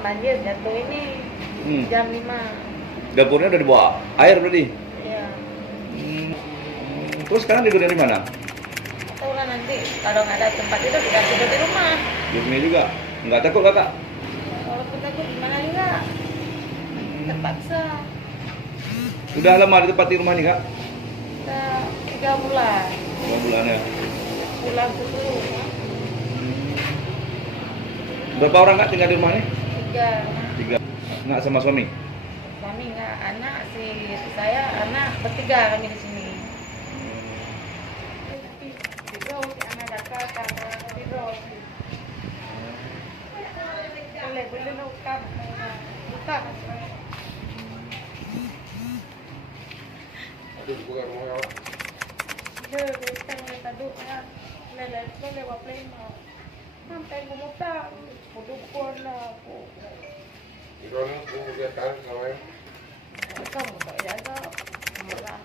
banjir jatuh ini jam 5. Dapurnya udah dibawa air berarti? Iya. Terus sekarang tidur di mana? Tahu lah nanti kalau nggak ada tempat tidur tidak tidur di rumah. Di sini juga. Nggak takut kakak? Walaupun takut gimana juga terpaksa. Sudah lama di tempat di rumah nih kak? Kita 3 bulan. 2 bulan ya. Pulang ke rumah. Berapa orang kak tinggal di rumah nih? 3. 3. Nggak sama suami? Suami nggak, anak saya anak bertiga kami di sini. Tidur, anak dakar karena tidur. Boleh luka. Aduh, bukan rumah awak. Kita taduk ya, lewat pleno. Sampai gumutan, pudukon na ako. Ikaw na, kung magkakaroon sa mga Kamu tak jaga, murah.